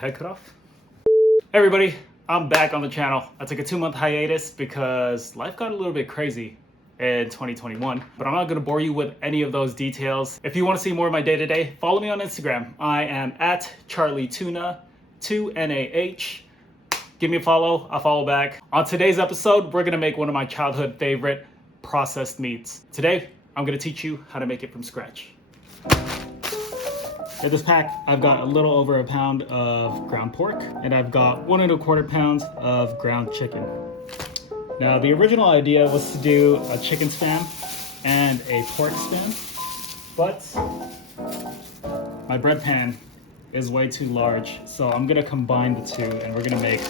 head cut off. Hey everybody, I'm back on the channel. I took a 2-month hiatus because life got a little bit crazy in 2021, but I'm not gonna bore you with any of those details. If you wanna see more of my day-to-day, follow me on Instagram. I am at CharlieTuna, 2NAH. Give me a follow, I'll follow back. On today's episode, we're gonna make one of my childhood favorite processed meats. Today, I'm gonna teach you how to make it from scratch. In this pack, I've got a little over a pound of ground pork, and I've got 1 1/4 pounds of ground chicken. Now, the original idea was to do a chicken spam and a pork spam, but my bread pan is way too large, so I'm gonna combine the two, and we're gonna make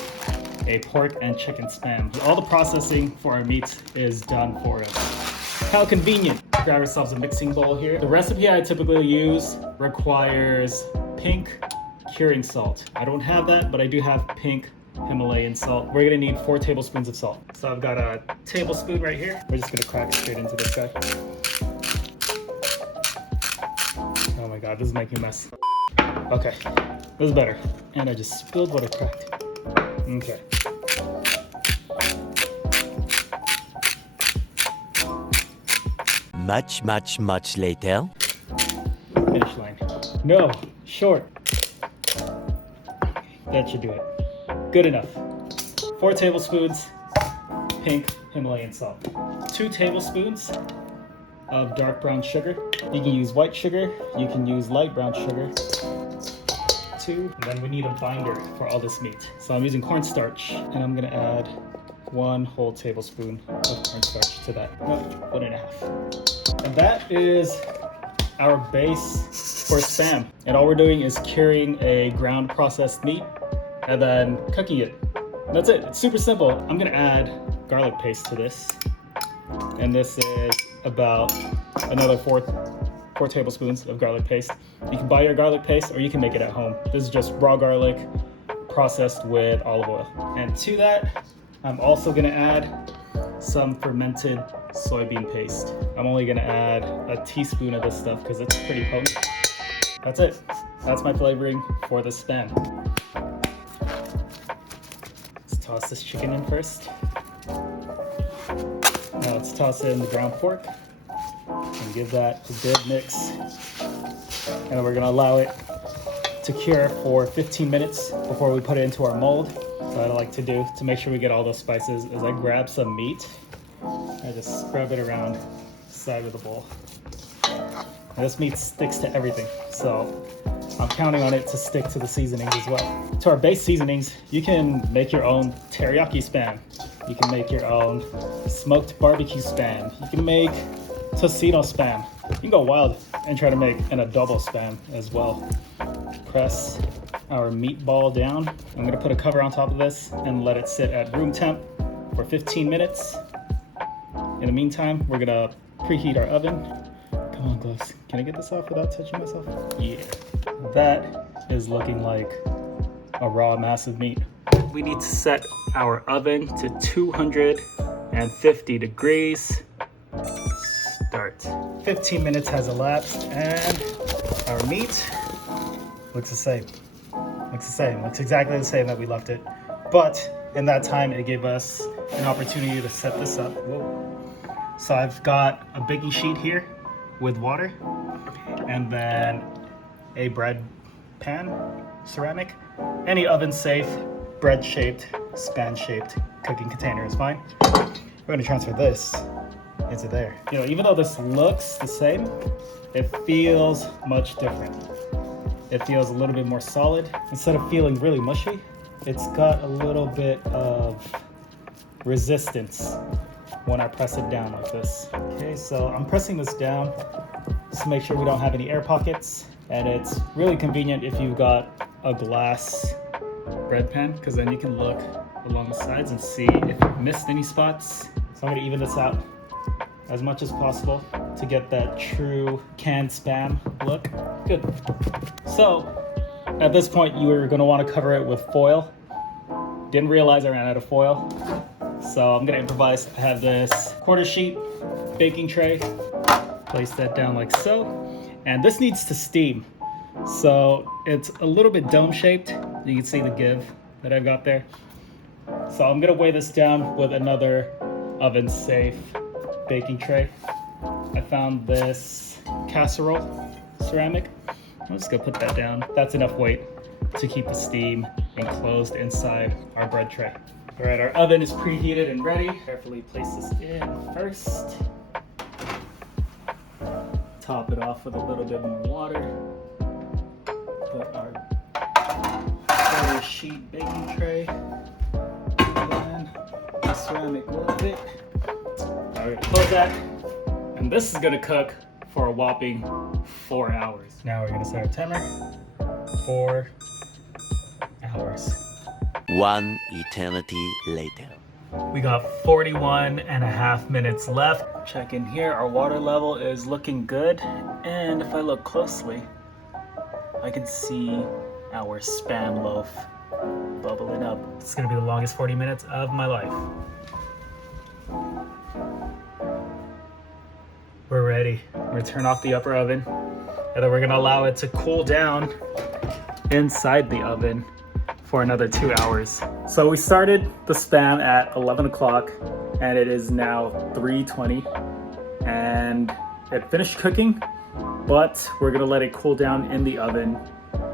a pork and chicken spam. All the processing for our meats is done for us. How convenient. Grab ourselves a mixing bowl here. The recipe I typically use requires pink curing salt. I don't have that, but I do have pink Himalayan salt. We're gonna need 4 tablespoons of salt. So I've got a tablespoon right here. We're just gonna crack it straight into this guy. Oh my God, this is making a mess. Okay, this is better. And I just spilled what I cracked. Okay. Much later. Finish line. No, short. That should do it. Good enough. 4 tablespoons pink Himalayan salt. 2 tablespoons of dark brown sugar. You can use white sugar, you can use light brown sugar. 2, and then we need a binder for all this meat. So I'm using cornstarch, and I'm gonna add 1 whole tablespoon of cornstarch to that. No, 1 1/2. And that is our base for spam. And all we're doing is curing a ground processed meat and then cooking it. That's it. It's super simple. I'm gonna add garlic paste to this. And this is about another 4 tablespoons of garlic paste. You can buy your garlic paste or you can make it at home. This is just raw garlic processed with olive oil. And to that, I'm also gonna add some fermented soybean paste. I'm only gonna add a teaspoon of this stuff because it's pretty potent. That's it. That's my flavoring for the spam. Let's toss this chicken in first. Now let's toss in the ground pork and give that a good mix. And then we're gonna allow it to cure for 15 minutes before we put it into our mold. So what I like to do to make sure we get all those spices is I grab some meat. I just scrub it around the side of the bowl. And this meat sticks to everything, so I'm counting on it to stick to the seasonings as well. To our base seasonings, you can make your own teriyaki spam. You can make your own smoked barbecue spam. You can make tocino spam. You can go wild and try to make an adobo spam as well. Press our meatball down. I'm gonna put a cover on top of this and let it sit at room temp for 15 minutes. In the meantime, we're gonna preheat our oven. Come on, gloves. Can I get this off without touching myself? Yeah. That is looking like a raw, massive meat. We need to set our oven to 250 degrees. Start. 15 minutes has elapsed and our meat looks the same. Looks exactly the same that we left it. But in that time, it gave us an opportunity to set this up. Whoa. So I've got a baking sheet here with water and then a bread pan, ceramic. Any oven safe, bread shaped, span shaped cooking container is fine. We're gonna transfer this into there. You know, even though this looks the same, it feels much different. It feels a little bit more solid. Instead of feeling really mushy, it's got a little bit of resistance when I press it down like this. Okay, so I'm pressing this down just to make sure we don't have any air pockets. And it's really convenient if you've got a glass bread pan, because then you can look along the sides and see if you've missed any spots. So I'm gonna even this out as much as possible to get that true canned spam look. Good. So at this point, you are gonna wanna cover it with foil. Didn't realize I ran out of foil. So I'm gonna improvise. I have this 1/4 sheet baking tray. Place that down like so. And this needs to steam. So it's a little bit dome shaped. You can see the give that I've got there. So I'm gonna weigh this down with another oven safe baking tray. I found this casserole ceramic. I'm just gonna put that down. That's enough weight to keep the steam enclosed inside our bread tray. All right, our oven is preheated and ready. Carefully place this in first. Top it off with a little bit more water. Put our butter sheet baking tray. Then the ceramic above it. All right, close that. And this is gonna cook for a whopping 4 hours. Now we're gonna set our timer. 4 hours. 1 eternity later. We got 41 and a half minutes left. Check in here, our water level is looking good. And if I look closely, I can see our Spam loaf bubbling up. It's gonna be the longest 40 minutes of my life. We're ready. We're gonna turn off the upper oven, and then we're gonna allow it to cool down inside the oven for another 2 hours. So we started the Spam at 11 o'clock, and it is now 3:20, and it finished cooking, but we're gonna let it cool down in the oven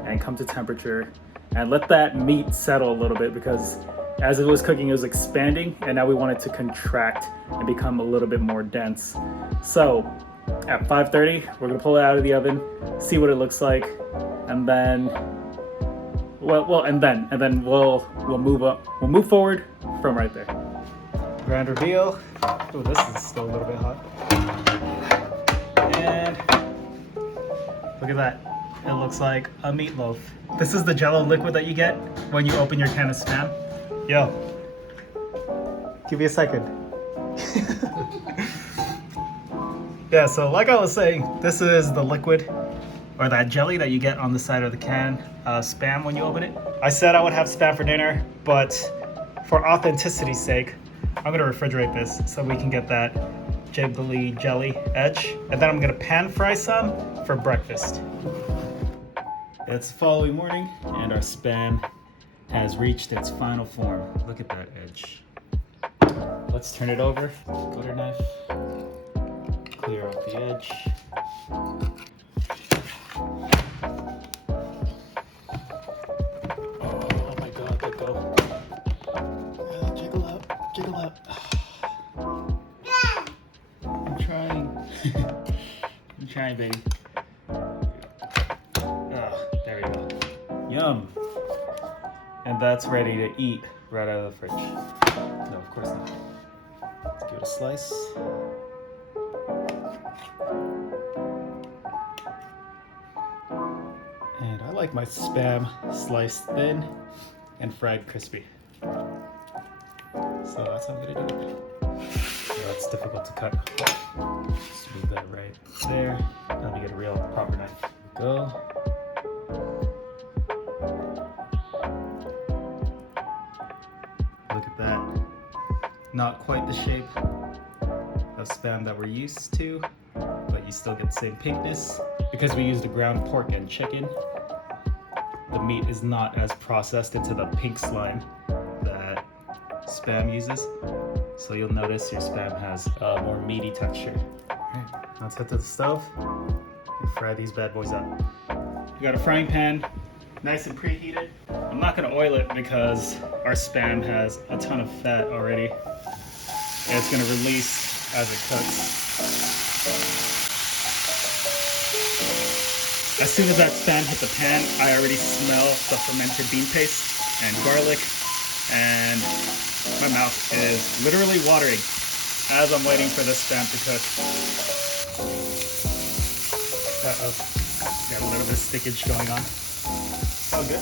and come to temperature and let that meat settle a little bit, because as it was cooking, it was expanding, and now we want it to contract and become a little bit more dense. So at 5:30, we're gonna pull it out of the oven, see what it looks like, and then we'll move up. We'll move forward from right there. Grand reveal. Oh, this is still a little bit hot. And look at that. It looks like a meatloaf. This is the Jello liquid that you get when you open your can of Spam. Yo, give me a second. Yeah, so like I was saying, this is the liquid or that jelly that you get on the side of the can Spam when you open it. I said I would have Spam for dinner, but for authenticity's sake, I'm gonna refrigerate this so we can get that jiggly jelly edge. And then I'm gonna pan fry some for breakfast. It's the following morning, and our Spam has reached its final form. Look at that edge. Let's turn it over. Butter knife. Clear off the edge. Oh my god, let go. Jiggle up, jiggle up. I'm trying. I'm trying, baby. There we go. Yum. And that's ready to eat right out of the fridge. No, of course not. Let's give it a slice. And I like my Spam sliced thin and fried crispy. So that's how I'm gonna do it. That's difficult to cut. Just move that right there. Let me get a real proper knife. Go. Look at that. Not quite the shape of Spam that we're used to, but you still get the same pinkness. Because we used the ground pork and chicken, the meat is not as processed into the pink slime that Spam uses. So you'll notice your Spam has a more meaty texture. Alright, let's head to the stove and fry these bad boys up. We got a frying pan, nice and preheated. I'm not gonna oil it because our Spam has a ton of fat already. And it's gonna release as it cooks. As soon as that Spam hit the pan, I already smell the fermented bean paste and garlic, and my mouth is literally watering as I'm waiting for this Spam to cook. Uh-oh, got a little bit of stickage going on. Oh, good.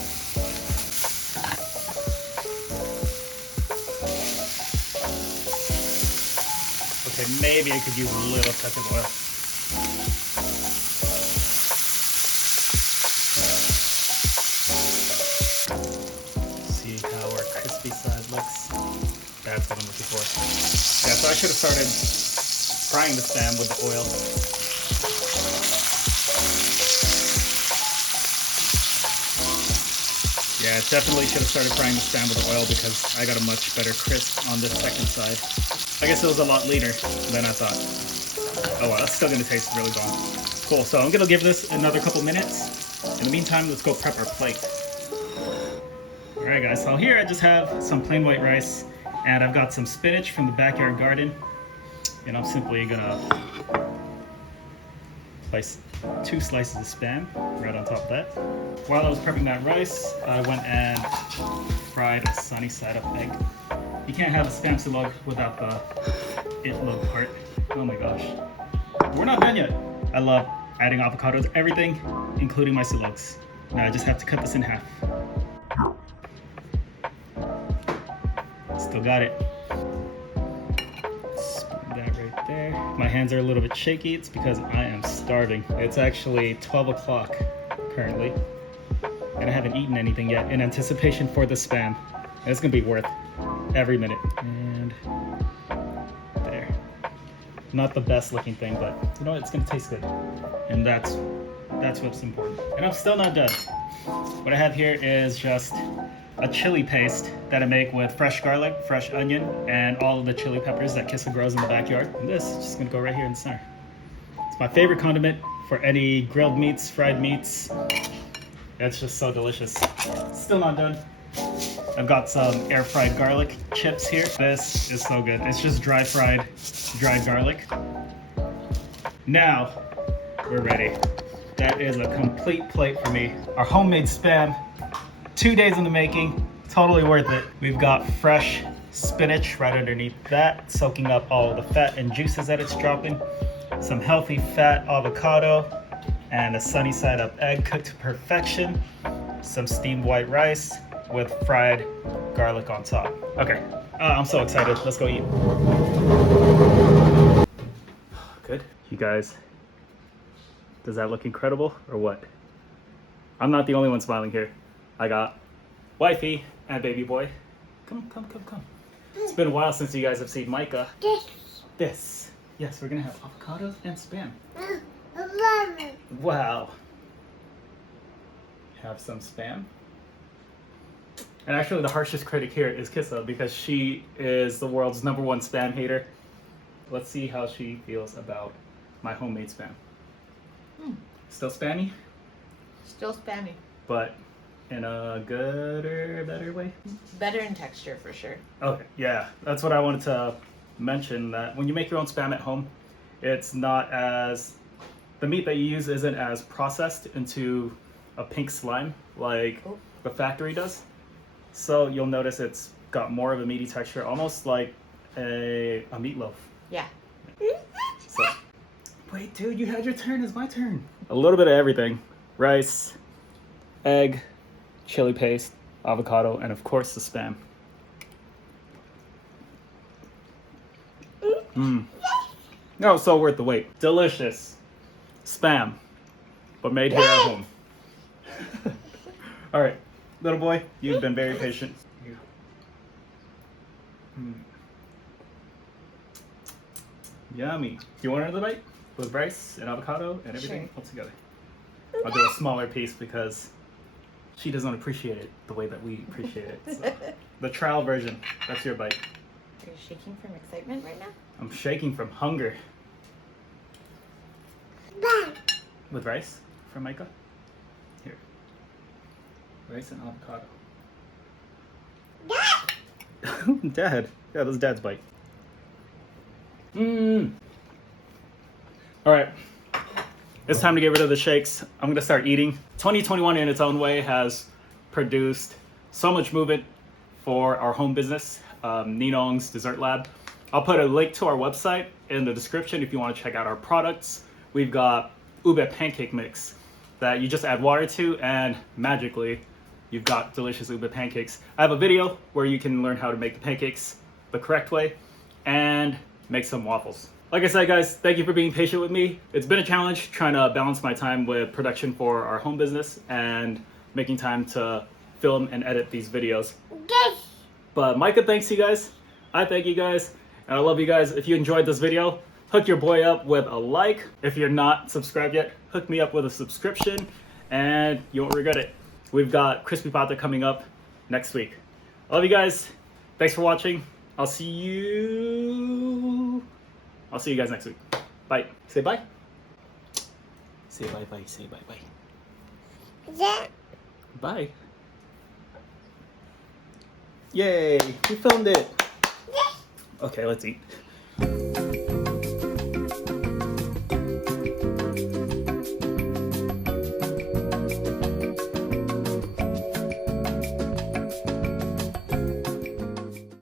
Okay, maybe I could use a little touch of oil. See how our crispy side looks? That's what I'm looking for. Yeah, so I should have started frying the Spam with the oil. Yeah, definitely should have started frying the spam with oil because I got a much better crisp on this second side. I guess it was a lot later than I thought. Oh well, that's still gonna taste really bomb. Cool, so I'm gonna give this another couple minutes. In the meantime, let's go prep our plate. Alright guys, so here I just have some plain white rice and I've got some spinach from the backyard garden. And I'm simply gonna place 2 slices of spam right on top of that. While I was prepping that rice, I went and fried a sunny side up egg. You can't have a spam silog without the it-log part. Oh my gosh. We're not done yet. I love adding avocado to everything, including my silogs. Now I just have to cut this in half. Still got it. That right there. My hands are a little bit shaky. It's because I am starving. It's actually 12 o'clock currently, and I haven't eaten anything yet in anticipation for the spam. And it's gonna be worth every minute. And there. Not the best looking thing, but you know what? It's gonna taste good. And that's what's important. And I'm still not done. What I have here is just a chili paste that I make with fresh garlic, fresh onion, and all of the chili peppers that Kissa grows in the backyard. And this is just gonna go right here in the center. It's my favorite condiment for any grilled meats, fried meats. It's just so delicious. Still not done. I've got some air fried garlic chips here. This is so good. It's just dry fried, dried garlic. Now, we're ready. That is a complete plate for me. Our homemade spam. 2 days in the making, totally worth it. We've got fresh spinach right underneath that, soaking up all the fat and juices that it's dropping. Some healthy fat avocado, and a sunny side up egg cooked to perfection. Some steamed white rice with fried garlic on top. Okay, I'm so excited. Let's go eat. Good. You guys, does that look incredible or what? I'm not the only one smiling here. I got wifey and baby boy. Come. It's been a while since you guys have seen Micah. This. Yes, we're gonna have avocados and spam. Wow. Have some spam. And actually the harshest critic here is Kissa because she is the world's #1 spam hater. Let's see how she feels about my homemade spam. Still spammy? Still spammy. But in a good or better way? Better in texture for sure. Okay, yeah, that's what I wanted to mention, that when you make your own spam at home, it's not as, the meat that you use isn't as processed into a pink slime like the factory does. So you'll notice it's got more of a meaty texture, almost like a meatloaf. Yeah. So, wait, dude, you had your turn. It's my turn. A little bit of everything. Rice, egg, chili paste, avocado, and of course the spam. No, so worth the wait. Delicious spam, but made here at home. All right, little boy, you've been very patient. Yummy. Do you want another bite with rice and avocado and everything all together? I'll do a smaller piece because she doesn't appreciate it the way that we appreciate it. So. The trial version. That's your bite. Are you shaking from excitement right now? I'm shaking from hunger. With rice from Micah. Here. Rice and avocado. Dad. Yeah, that was Dad's bite. Alright. It's time to get rid of the shakes. I'm gonna start eating. 2021 in its own way has produced so much movement for our home business, Ninong's Dessert Lab. I'll put a link to our website in the description if you want to check out our products. We've got ube pancake mix that you just add water to, and magically you've got delicious ube pancakes. I have a video where you can learn how to make the pancakes the correct way and make some waffles. Like I said, guys, thank you for being patient with me. It's been a challenge trying to balance my time with production for our home business and making time to film and edit these videos. But Micah thanks you guys. I thank you guys. And I love you guys. If you enjoyed this video, hook your boy up with a like. If you're not subscribed yet, hook me up with a subscription and you won't regret it. we've got crispy pata coming up next week. I love you guys. Thanks for watching. I'll see you guys next week. Bye. Say bye. Say bye bye. Say bye bye. Yeah. Bye. Yay, we filmed it. Okay, let's eat.